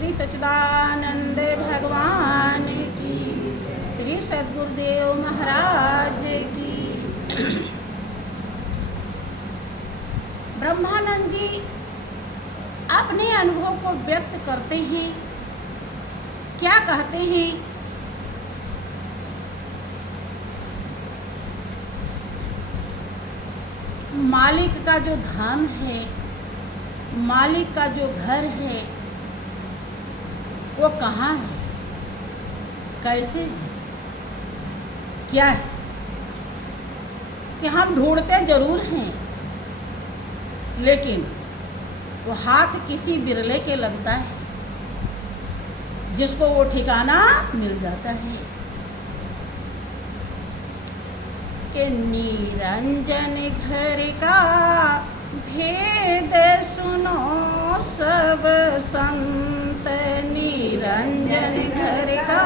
श्री सच्चिदानंद भगवान की, श्री सद्गुरुदेव महाराज की। ब्रह्मानंद जी अपने अनुभव को व्यक्त करते हैं। क्या कहते हैं? मालिक का जो धन है, मालिक का जो घर है, वो कहाँ है, कैसे है, क्या है? कि हम ढूंढते जरूर हैं, लेकिन वो हाथ किसी बिरले के लगता है जिसको वो ठिकाना मिल जाता है। कि निरंजन घर का भेद सुनो सब संत, निरंजन घर का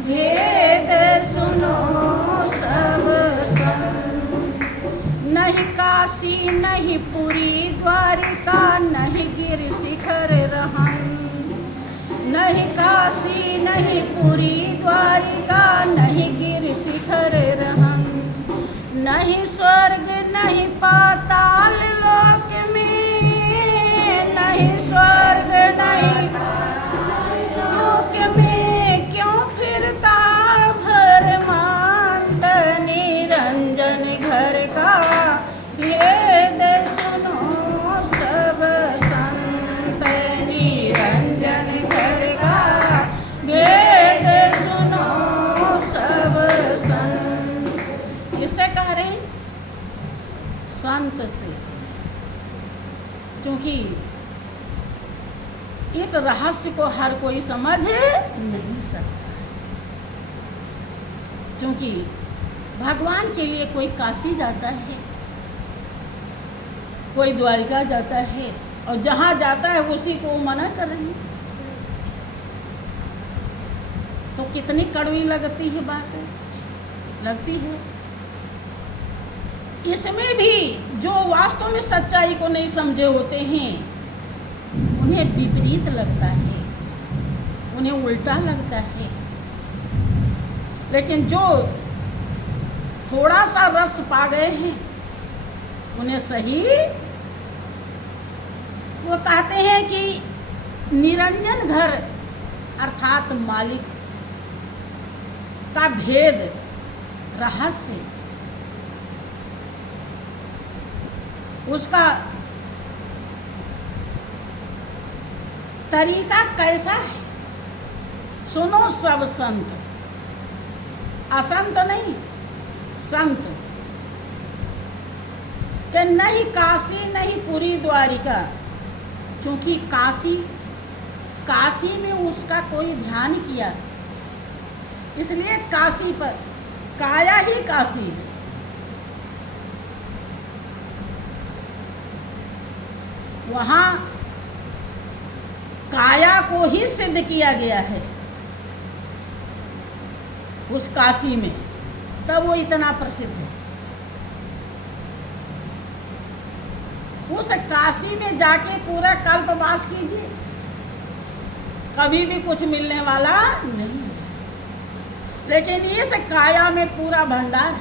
भेद सुनो सब संत। नहीं काशी नहीं पुरी द्वारिका, नहीं गिर शिखर रहन, नहीं काशी नहीं पुरी द्वारिका, नहीं गिर शिखर रहन, नहीं स्वर्ग नहीं पाताल लोक में, नहीं स्वर्ग नहीं लोक में, क्यों फिरता भरमांत। निरंजन घर का भेद सुनो सब संत, निरंजन घर का भेद सुनो सब संत। किससे कह रहे हैं? संत से। क्योंकि इस रहस्य को हर कोई समझ नहीं सकता। क्योंकि भगवान के लिए कोई काशी जाता है, कोई द्वारिका जाता है, और जहां जाता है उसी को मना कर रही है। तो कितनी कड़वी लगती है बात, लगती है। इसमें भी जो वास्तव में सच्चाई को नहीं समझे होते हैं, उन्हें विपरीत लगता है, उन्हें उल्टा लगता है। लेकिन जो थोड़ा सा रस पा गए हैं, उन्हें सही। वो कहते हैं कि निरंजन घर अर्थात मालिक का भेद, रहस्य, उसका तरीका कैसा है, सुनो सब संत। असंत नहीं, संत। कि नहीं काशी नहीं पुरी द्वारिका, क्योंकि काशी में उसका कोई ध्यान किया, इसलिए काशी पर काया ही काशी है। वहाँ काया को ही सिद्ध किया गया है उस काशी में, तब वो इतना प्रसिद्ध है। उस काशी में जाके पूरा कल्पवास कीजिए, कभी भी कुछ मिलने वाला नहीं। लेकिन इस काया में पूरा भंडार है,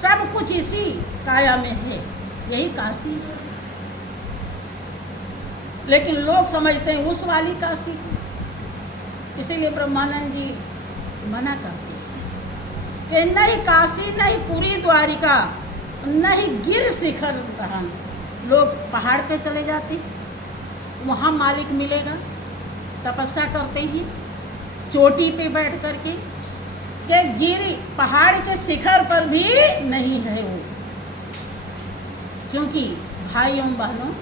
सब कुछ इसी काया में है, यही काशी है। लेकिन लोग समझते हैं उस वाली काशी को, इसीलिए ब्रह्मानंद जी मना करते हैं कि नहीं काशी नहीं पुरी द्वारिका, नहीं गिर शिखर रहन। लोग पहाड़ पे चले जाते, वहाँ मालिक मिलेगा, तपस्या करते हैं चोटी पे बैठ करके, कि गिर पहाड़ के शिखर पर भी नहीं है वो। क्योंकि भाइयों बहनों,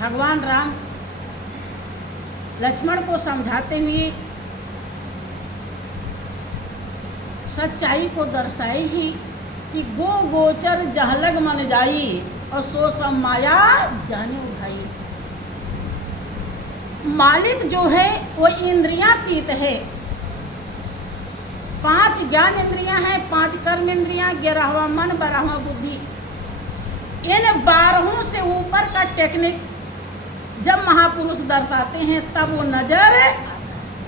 भगवान राम लक्ष्मण को समझाते हुए सच्चाई को दर्शाए ही कि गो गोचर जहाँ लग मन जाई, और सो सब माया जाने उठाई। मालिक जो है वो इंद्रियातीत है, 5 ज्ञान इंद्रियां हैं, 5 कर्म इंद्रियां, 11वां मन, 12वां बुद्धि। इन 12 से ऊपर का टेक्निक जब महापुरुष दर्शाते हैं तब वो नजर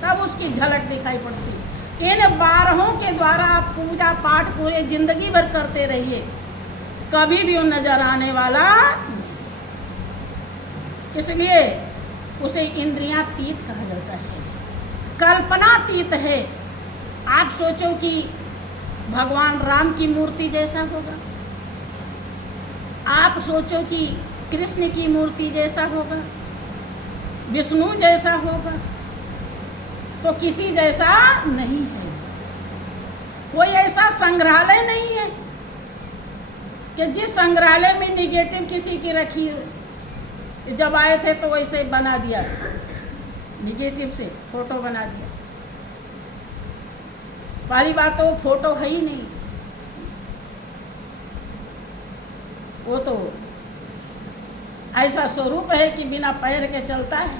तब उसकी झलक दिखाई पड़ती। इन 12 के द्वारा आप पूजा पाठ पूरे जिंदगी भर करते रहिए, कभी भी वो नजर आने वाला। इसलिए उसे इंद्रियातीत कहा जाता है, कल्पनातीत है। आप सोचो कि भगवान राम की मूर्ति जैसा होगा, आप सोचो कि कृष्ण की मूर्ति जैसा होगा, विष्णु जैसा होगा, तो किसी जैसा नहीं है। कोई ऐसा संग्रहालय नहीं है कि जिस संग्रहालय में निगेटिव किसी की रखी हो, जब आए थे तो वैसे बना दिया, निगेटिव से फोटो बना दिया। पहली बात तो वो फोटो है ही नहीं, वो तो ऐसा स्वरूप है कि बिना पैर के चलता है,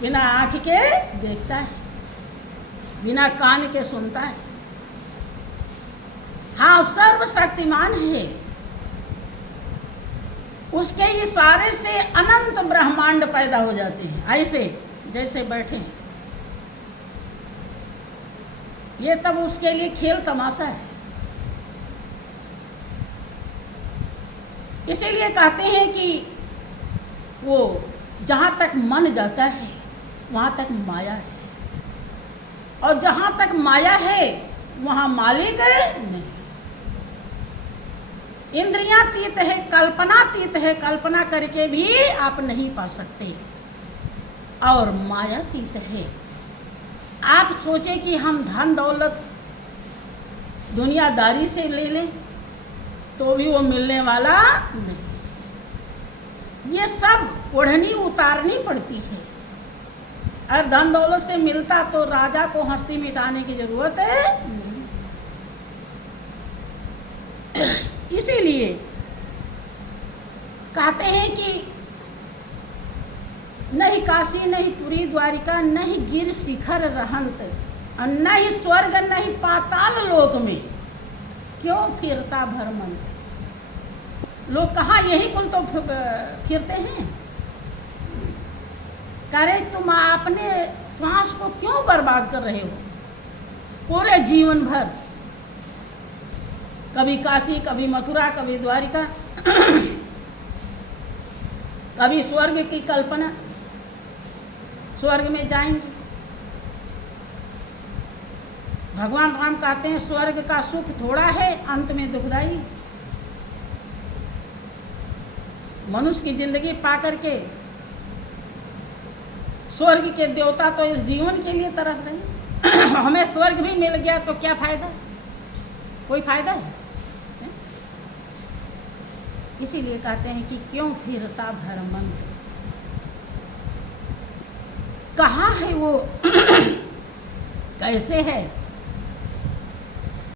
बिना आँख के देखता है, बिना कान के सुनता है। हाँ, सर्वशक्तिमान है, उसके इशारे से अनंत ब्रह्मांड पैदा हो जाते हैं, ऐसे जैसे बैठे हैं। ये तब उसके लिए खेल तमाशा है। इसीलिए कहते हैं कि वो जहाँ तक मन जाता है वहाँ तक माया है, और जहाँ तक माया है वहाँ मालिक नहीं। इंद्रियातीत है, कल्पनातीत है, कल्पना करके भी आप नहीं पा सकते, और मायातीत है। आप सोचें कि हम धन दौलत दुनियादारी से ले लें तो भी वो मिलने वाला नहीं। ये सब ओढ़नी उतारनी पड़ती है। अगर धन दौलत से मिलता तो राजा को हस्ती मिटाने की जरूरत है नहीं। इसीलिए कहते हैं कि नहीं काशी, नहीं पुरी द्वारिका, नहीं गिर शिखर रहंत, और नहीं स्वर्ग, नहीं पाताल लोक में क्यों फिरता भरमंत। लोग कहाँ यही कुल तो फिरते हैं। कह रहे तुम अपने श्वास को क्यों बर्बाद कर रहे हो पूरे जीवन भर। कभी काशी, कभी मथुरा, कभी द्वारिका, कभी स्वर्ग की कल्पना, स्वर्ग में जाएंगे। भगवान राम कहते हैं स्वर्ग का सुख थोड़ा है, अंत में दुखदाई। मनुष्य की जिंदगी पा करके स्वर्ग के देवता तो इस जीवन के लिए तरस रहे। हमें स्वर्ग भी मिल गया तो क्या फायदा, कोई फायदा है? इसीलिए कहते हैं कि क्यों फिरता भरमंत। कहाँ है वो, कैसे है,